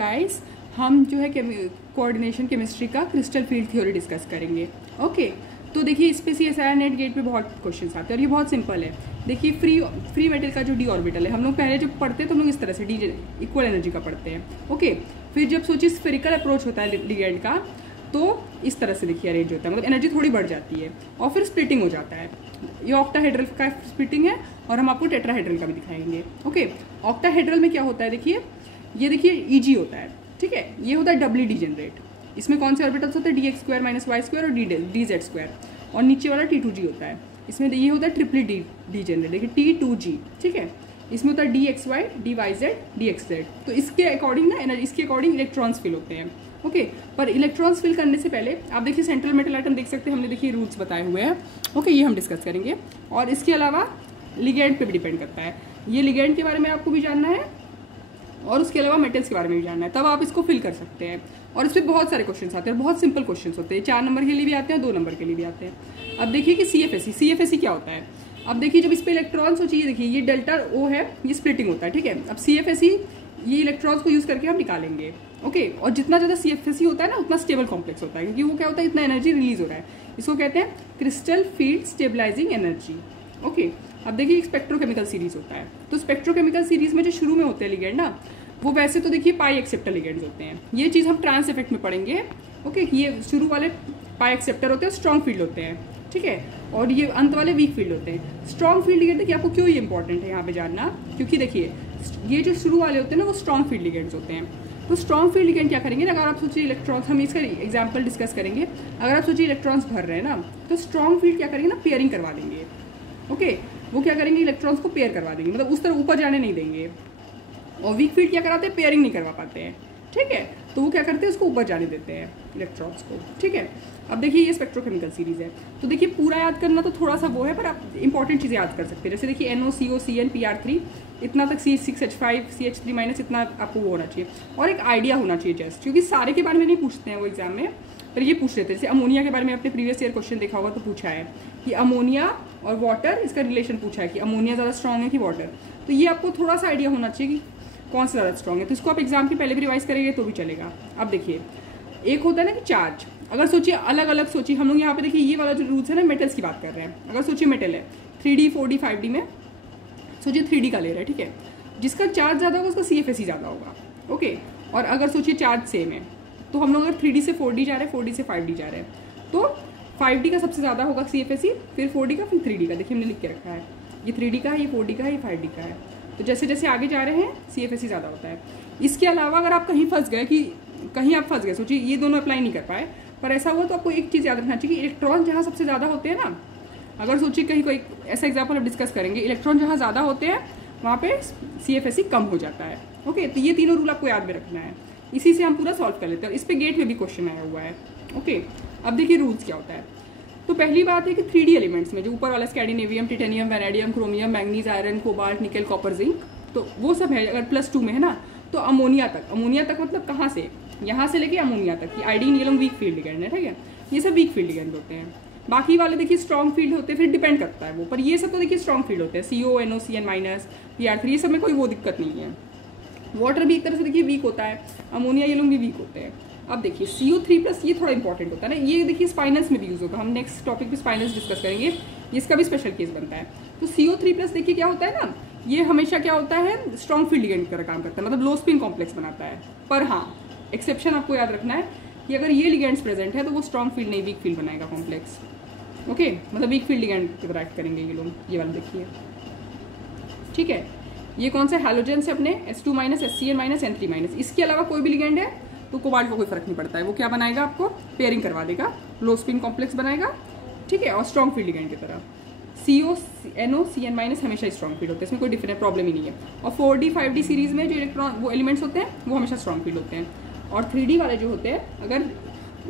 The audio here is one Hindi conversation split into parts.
गाइस हम जो है कोऑर्डिनेशन केमिस्ट्री का क्रिस्टल फील्ड थ्योरी डिस्कस करेंगे। ओके, तो देखिए इस पे CSIR नेट गेट पे बहुत क्वेश्चंस आते हैं और ये बहुत सिंपल है। देखिए फ्री मेटल का जो डी ऑर्बिटल है, हम लोग पहले जब पढ़ते हैं तो हम लोग इस तरह से डी इक्वल एनर्जी का पढ़ते हैं। ओके, फिर जब सोचिए स्फेरिकल अप्रोच होता है लिगेंड का तो इस तरह से देखिए अरेंज होता है, मतलब एनर्जी थोड़ी बढ़ जाती है और फिर स्प्लिटिंग हो जाता है। ये ऑक्टाहेड्रल का स्प्लिटिंग है और हम आपको टेट्राहेड्रल का भी दिखाएंगे। ओके, ऑक्टाहेड्रल में क्या होता है, देखिए ये देखिए EG होता है, ठीक है, ये होता है डबली डीजेनरेट। इसमें कौन से ऑर्बिटल्स होते हैं, DX² - Y² और DZ², और नीचे वाला T2G होता है। इसमें ये होता है ट्रिपली डीजेनरेट, देखिए T2G, ठीक है। इसमें होता है DXY, DYZ, DXZ। तो इसके अकॉर्डिंग ना इसके अकॉर्डिंग इलेक्ट्रॉन्स फिल होते हैं। ओके, पर इलेक्ट्रॉन्स फिल करने से पहले आप देखिए सेंट्रल मेटल आइटम देख सकते हैं, हमने देखिए रूल्स बताए हुए हैं। ओके, ये हम डिस्कस करेंगे और इसके अलावा लिगेंड पे भी डिपेंड करता है। ये लिगेंड के बारे में आपको भी जानना है और उसके अलावा मेटल्स के बारे में भी जानना है, तब आप इसको फिल कर सकते हैं। और इस पर बहुत सारे क्वेश्चन आते हैं, बहुत सिंपल क्वेश्चन होते हैं, 4 नंबर के लिए भी आते हैं, 2 नंबर के लिए भी आते हैं। अब देखिए कि CFSE क्या होता है। अब देखिए जब इस पर इलेक्ट्रॉन्स हो चाहिए, देखिए ये डेल्टा O है, ये स्प्लिटिंग होता है, ठीक है। अब CFSE ये इलेक्ट्रॉन्स को यूज करके हम निकालेंगे। ओके, और जितना ज़्यादा CFSE होता है ना उतना स्टेबल कॉम्प्लेक्स होता है, क्योंकि वो क्या होता है, इतना एनर्जी रिलीज हो रहा है। इसको कहते हैं crystal field stabilising energy. Okay, अब देखिए स्पेक्ट्रोकेमिकल सीरीज होता है, तो स्पेक्ट्रोकेमिकल सीरीज में जो शुरू में होते हैं लिगेंड ना, वो वैसे तो देखिए पाई एक्सेप्टर लिगेंड्स होते हैं। ये चीज़ हम ट्रांस इफेक्ट में पढ़ेंगे। ओके, ये शुरू वाले पाई एक्सेप्टर होते हैं, स्ट्रॉन्ग फील्ड होते हैं, ठीक है, और ये अंत वाले वीक फील्ड होते हैं। स्ट्रॉन्ग फील्ड लिगेंड देखिए आपको क्यों ये इंपॉर्टेंट है यहाँ पे जानना, क्योंकि देखिए ये जो शुरू वाले होते हैं ना वो स्ट्रॉन्ग फील्ड लिगेंड्स होते हैं। तो स्ट्रॉन्ग फील्ड लिगेंड क्या करेंगे ना, अगर आप सोचिए इलेक्ट्रॉन्स, हम इसका एग्जाम्पल डिस्कस करेंगे। अगर आप सोचिए इलेक्ट्रॉन्स भर रहे हैं ना, तो स्ट्रॉन्ग फील्ड क्या करेंगे ना, पेयरिंग करवा देंगे। ओके, वो क्या करेंगे, इलेक्ट्रॉन्स को पेयर करवा देंगे, मतलब उस तरह ऊपर जाने नहीं देंगे। और वीक फील्ड क्या कराते हैं, पेयरिंग नहीं करवा पाते हैं, ठीक है, तो वो क्या करते हैं, उसको ऊपर जाने देते हैं इलेक्ट्रॉन्स को, ठीक है। अब देखिए ये स्पेक्ट्रोकेमिकल सीरीज है, तो देखिए पूरा याद करना तो थोड़ा सा वो है, पर आप इंपॉर्टेंट चीज़ें याद कर सकते हैं। जैसे देखिए NOCOCN PR3 इतना तक, C6H5 CH3- इतना आपको वो होना चाहिए और एक आइडिया होना चाहिए जस्ट, क्योंकि सारे के बारे में नहीं पूछते हैं वो एग्जाम में, पर ये पूछ लेते हैं। जैसे अमोनिया के बारे में आपने प्रीवियस ईयर क्वेश्चन देखा होगा तो पूछा है कि अमोनिया और वाटर, इसका रिलेशन पूछा है कि अमोनिया ज़्यादा स्ट्रॉन्ग है कि वाटर। तो ये आपको थोड़ा सा आइडिया होना चाहिए कि कौन सा ज़्यादा स्ट्रॉन्ग है, तो इसको आप एग्जाम के पहले भी रिवाइज करेंगे तो भी चलेगा। अब देखिए एक होता है ना कि चार्ज, अगर सोचिए अलग अलग सोचिए, हम लोग यहाँ पे देखिए ये वाला जो रूल्स है ना, मेटल्स की बात कर रहे हैं। अगर सोचिए मेटल है 3D 4D 5D में, सोचिए 3D का ले रहे हैं, ठीक है, जिसका चार्ज ज़्यादा होगा उसका CFSE ज़्यादा होगा। ओके, और अगर सोचिए चार्ज सेम है, तो हम लोग अगर 3D से 4D जा रहे हैं, 4D से 5D जा रहे हैं, तो 5D का सबसे ज़्यादा होगा CFSE, फिर 4D का, फिर 3D का। देखिए हमने लिख के रखा है, ये 3D का है, ये 4D का है, ये 5D का है। तो जैसे जैसे आगे जा रहे हैं CFSE ज़्यादा होता है। इसके अलावा अगर आप कहीं फंस गए, कि कहीं आप फंस गए, सोचिए ये दोनों अप्लाई नहीं कर पाए, पर ऐसा हुआ, तो आपको एक चीज़ याद रखना चाहिए कि इलेक्ट्रॉन जहाँ सबसे ज़्यादा होते हैं ना, अगर सोचिए कहीं कोई ऐसा एग्जाम्पल हम डिस्कस करेंगे, इलेक्ट्रॉन जहाँ ज़्यादा होते हैं वहाँ पे CFSE कम हो जाता है। ओके, तो ये तीनों रूल आपको याद में रखना है, इसी से हम पूरा सॉल्व कर लेते हैं। इस पर गेट में भी क्वेश्चन आया हुआ है। ओके, अब देखिए रूल्स क्या होता है। तो पहली बात है कि 3D एलिमेंट्स में जो ऊपर वाला स्कैंडिनेवियम, titanium, vanadium, chromium, manganese, iron, cobalt, निकल, कॉपर, जिंक, तो वो सब है। अगर +2 में है ना, तो अमोनिया तक मतलब कहाँ से, यहाँ से लेके अमोनिया तक, आयोडीन, ये लोग वीक फील्ड लिगेंड है, ठीक है, ये सब वीक फील्ड लिगेंड होते हैं। बाकी वाले देखिए स्ट्रॉन्ग फील्ड होते हैं, फिर डिपेंड करता है वो, पर ये सब तो देखिए स्ट्रॉन्ग फील्ड होते हैं, CO NOCN- PR3, ये सब में कोई वो दिक्कत नहीं है। वाटर भी एक तरह से देखिए वीक होता है, अमोनिया ये लोग भी वीक होते हैं। अब देखिए CO3+, ये थोड़ा इंपॉर्टेंट होता है ना, ये देखिए स्पाइनल्स में भी यूज होगा, हम नेक्स्ट टॉपिक पे स्पाइनल्स डिस्कस करेंगे, इसका भी स्पेशल केस बनता है। तो CO3+ देखिए क्या होता है ना, ये हमेशा क्या होता है, स्ट्रॉन्ग फील्ड लिगेंड की तरह काम करता है, मतलब लो स्पिन कॉम्प्लेक्स बनाता है। पर हाँ, एक्सेप्शन आपको याद रखना है कि अगर ये लिगेंड्स प्रेजेंट है तो वो स्ट्रॉन्ग फील्ड नहीं, वीक फील्ड बनाएगा कॉम्प्लेक्स। ओके, मतलब वीक फील्ड लिगेंड की तरह एक्ट करेंगे ये लोग, ये वाला देखिए, ठीक है। ये कौन सा हैलोजन से अपने S2- SCN- N3-, इसके अलावा कोई भी लिगेंड है तो कोबाल्ट को कोई फर्क नहीं पड़ता है, वो क्या बनाएगा, आपको पेयरिंग करवा देगा, लो स्पिन कॉम्प्लेक्स बनाएगा, ठीक है, और स्ट्रॉन्ग फील्ड लिगेंड की तरह। CO NOCN- हमेशा स्ट्रॉन्ग फील्ड होते हैं, इसमें कोई डिफरेंट प्रॉब्लम ही नहीं है। और 4D 5D सीरीज में जो इलेक्ट्रॉन वो एलिमेंट्स होते हैं वो हमेशा स्ट्रॉन्ग फील्ड होते हैं। और 3D वाले जो होते हैं, अगर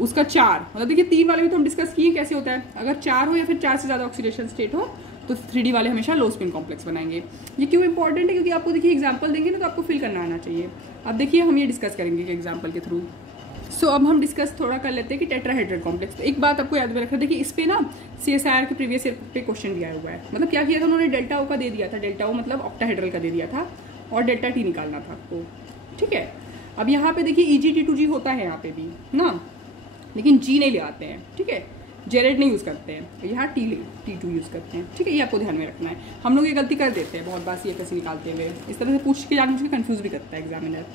उसका 4, मतलब देखिए 3 वाले भी तो हम डिस्कस किए कैसे होता है, अगर 4 हो या फिर 4 से ज़्यादा ऑक्सीडेशन स्टेट हो तो 3D वाले हमेशा लो स्पिन कॉम्प्लेक्स बनाएंगे। ये क्यों इंपॉर्टेंट है, क्योंकि आपको देखिए एग्जाम्पल देंगे ना तो आपको फिल करना आना चाहिए। अब देखिए हम ये डिस्कस करेंगे एग्जाम्पल के थ्रू। सो अब हम डिस्कस थोड़ा कर लेते हैं कि टेट्राहेड्रल कॉम्प्लेक्स। तो एक बात आपको याद में रखना, देखिए इस पे ना CSIR के प्रीवियस ईयर पे क्वेश्चन दिया हुआ है। मतलब क्या किया था उन्होंने, डेल्टा O का दे दिया था, डेल्टा O मतलब ऑक्टाहेड्रल का दे दिया था, और डेल्टा T निकालना था आपको, ठीक है। अब यहाँ पे देखिए EgT2G होता है यहाँ पे भी ना, लेकिन G नहीं ले आते हैं, ठीक है, जेरेड नहीं यूज़ करते हैं, यहाँ T2 यूज़ करते हैं, ठीक है, ये आपको ध्यान में रखना है। हम लोग ये गलती कर देते हैं बहुत बार CFS निकालते हुए, इस तरह से पूछ के जानबूझ के कंफ्यूज भी करता है एग्जामिनर।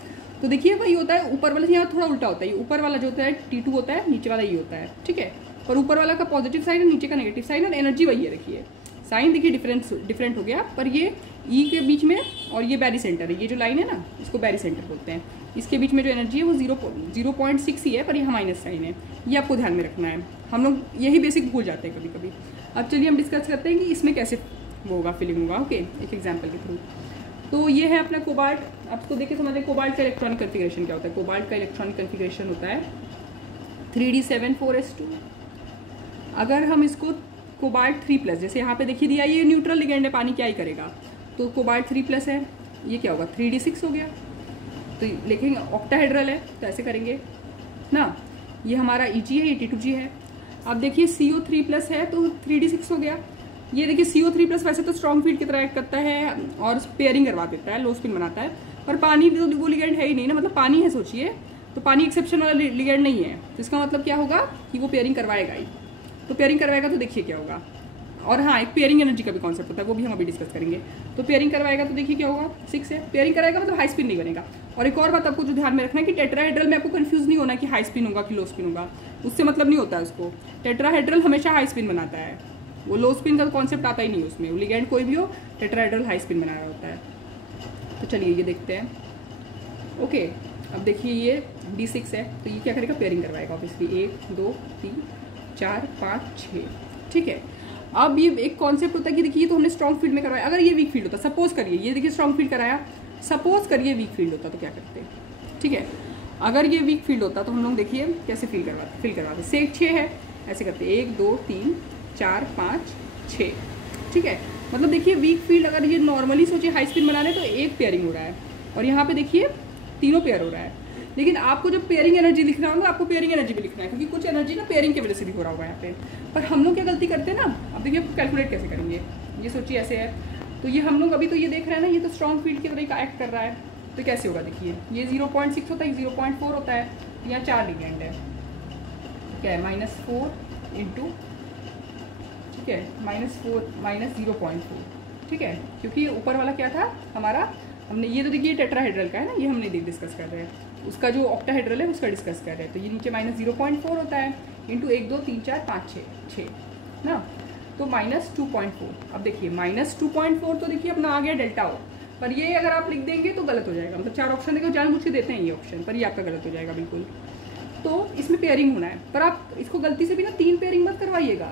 तो देखिए वही होता है, ऊपर वाला यहाँ थोड़ा उल्टा होता है, ऊपर वाला जो होता है T2 होता है, नीचे वाला ये होता है, ठीक है, पर ऊपर वाला का पॉजिटिव साइन और नीचे का नेगेटिव साइन और एनर्जी वही है। देखिए साइन देखिए डिफरेंट हो गया, पर ये ई के बीच में और ये बैरी सेंटर है, ये जो लाइन है ना इसको बैरी सेंटर बोलते हैं, इसके बीच में जो एनर्जी है वो 0.6 ही है, पर यहाँ माइनस साइन है, ये आपको ध्यान में रखना है। हम लोग यही बेसिक भूल जाते हैं कभी कभी। अब चलिए हम डिस्कस करते हैं कि इसमें कैसे वो होगा, फिलिंग होगा। ओके, एक एग्जाम्पल के थ्रू। तो ये है अपना कोबाल्ट, आपको देख के समझे कोबाल्ट का इलेक्ट्रॉनिक कन्फिग्रेशन क्या होता है। कोबाल्ट का इलेक्ट्रॉनिक कन्फिग्रेशन होता है 3d7 4s2। अगर हम इसको कोबाल्ट 3+, जैसे यहाँ पे देखिए दिया ये न्यूट्रल लिगेंड है, पानी क्या ही करेगा, तो कोबाल्ट 3+ है, ये क्या होगा 3d6 हो गया। तो लेकिन ऑक्टाहेड्रल है तो ऐसे करेंगे ना, ये हमारा Eg है, ये T2G है। अब देखिए CO3+ है तो 3d6 हो गया। ये देखिए CO3+ वैसे तो स्ट्रॉन्ग फील्ड की तरह एक्ट करता है और पेयरिंग करवा देता है, लो स्पिन बनाता है, पर पानी तो वो लिगेंड है ही नहीं ना, मतलब पानी है सोचिए, तो पानी एक्सेप्शन वाला लिगेंड नहीं है, तो इसका मतलब क्या होगा कि वो पेयरिंग करवाएगा ही। तो पेयरिंग करवाएगा तो देखिए क्या होगा, और हाँ एक पेयरिंग एनर्जी का भी कॉन्सेप्ट होता है, वो भी हम अभी डिस्कस करेंगे। तो पेयरिंग करवाएगा तो देखिए क्या होगा 6 है, पेयरिंग कराएगा मतलब हाई स्पिन नहीं बनेगा। और एक और बात आपको जो ध्यान में रखना है कि टेट्राहेड्रल में आपको कंफ्यूज नहीं होना कि हाई स्पिन होगा कि लो स्पिन होगा, उससे मतलब नहीं होता है उसको। टेट्राहेड्रल हमेशा हाई स्पिन बनाता है, वो लो स्पिन का कॉन्सेप्ट आता ही नहीं उसमें, लिगेंड कोई भी हो टेट्राहेड्रल हाई स्पिन बना रहा होता है। तो चलिए ये देखते हैं। ओके, अब देखिए ये D6 है, तो ये क्या करेगा पेयरिंग करवाएगा ऑब्वियसली, 1 2 3 4 5 6, ठीक है। अब ये एक कॉन्सेप्ट होता है कि देखिए ये तो हमने स्ट्रॉन्ग फील्ड में करवाया, अगर ये वीक फील्ड होता, सपोज करिए ये देखिए स्ट्रॉन्ग फील्ड कराया, सपोज करिए वीक फील्ड होता तो क्या करते, ठीक है। अगर ये वीक फील्ड होता तो हम लोग देखिए कैसे फिल करवाते, से 6 है ऐसे करते 1 2 3 4 5 6, ठीक है। मतलब देखिए वीक फील्ड अगर ये नॉर्मली सोचिए हाई स्पिन बना रहे तो एक पेयरिंग हो रहा है, और यहाँ पे देखिए तीनों पेयर हो रहा है। लेकिन आपको जब पेयरिंग एनर्जी लिखना होगा आपको पेयरिंग एनर्जी भी लिखना है, क्योंकि कुछ एनर्जी ना पेयरिंग की वजह से भी हो रहा होगा यहाँ पे। पर हम लोग क्या गलती करते हैं ना, अब देखिए कैलकुलेट कैसे करेंगे, ये सोचिए ऐसे है, तो ये हम लोग अभी तो ये देख रहे हैं ना, ये तो स्ट्रॉन्ग फील्ड की तरह का एक्ट कर रहा है, तो कैसे होगा देखिए ये 0.6 होता है, 0.4 होता है, यहाँ 4 लिगेंड है, क्या है -4 इंटू, ठीक है, -4 -0.4, ठीक है, क्योंकि ऊपर वाला क्या था हमारा, हमने ये तो देखिए टेट्राहेड्रल का है ना, ये हमने डिस्कस कर रहे हैं, उसका जो ऑक्टाहेड्रल है उसका डिस्कस कर रहे हैं, तो ये नीचे -0.4 होता है इंटू 1 2 3 4 5 6 ना, तो -2.4। अब देखिए -2.4 तो देखिए अपना आ गया डेल्टा ओ, पर ये अगर आप लिख देंगे तो गलत हो जाएगा, मतलब 4 ऑप्शन देखो जानबूझ के देते हैं ये ऑप्शन, पर ये आपका गलत हो जाएगा बिल्कुल। तो इसमें पेयरिंग होना है, पर आप इसको गलती से भी ना 3 पेयरिंग मत करवाइएगा,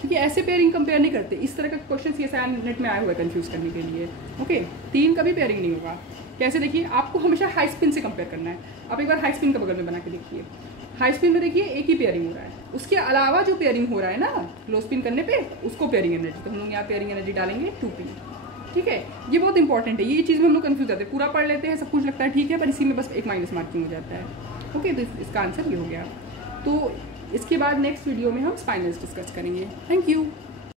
क्योंकि ऐसे पेयरिंग कंपेयर नहीं करते। इस तरह का क्वेश्चन ये सारे नेट में आए हुए कंफ्यूज करने के लिए। ओके, 3 का भी पेयरिंग नहीं होगा। कैसे देखिए, आपको हमेशा हाई स्पिन से कंपेयर करना है। आप एक बार हाई स्पिन का बगल में बना के देखिए, हाई स्पिन में देखिए एक ही पेयरिंग हो रहा है, उसके अलावा जो पेयरिंग हो रहा है ना लो स्पिन करने पे उसको पेयरिंग एनर्जी, तो हम लोग यहाँ पेयरिंग एनर्जी डालेंगे 2p, ठीक है। ये बहुत इंपॉर्टेंट है, ये चीज़ में हम लोग कंफ्यूज जाते हैं, पूरा पढ़ लेते हैं सब कुछ लगता है ठीक है, पर इसी में बस एक माइनस मार्किंग हो जाता है। ओके, तो इसका आंसर ये हो गया। तो इसके बाद नेक्स्ट वीडियो में हम स्पाइनल्स डिस्कस करेंगे। Thank you.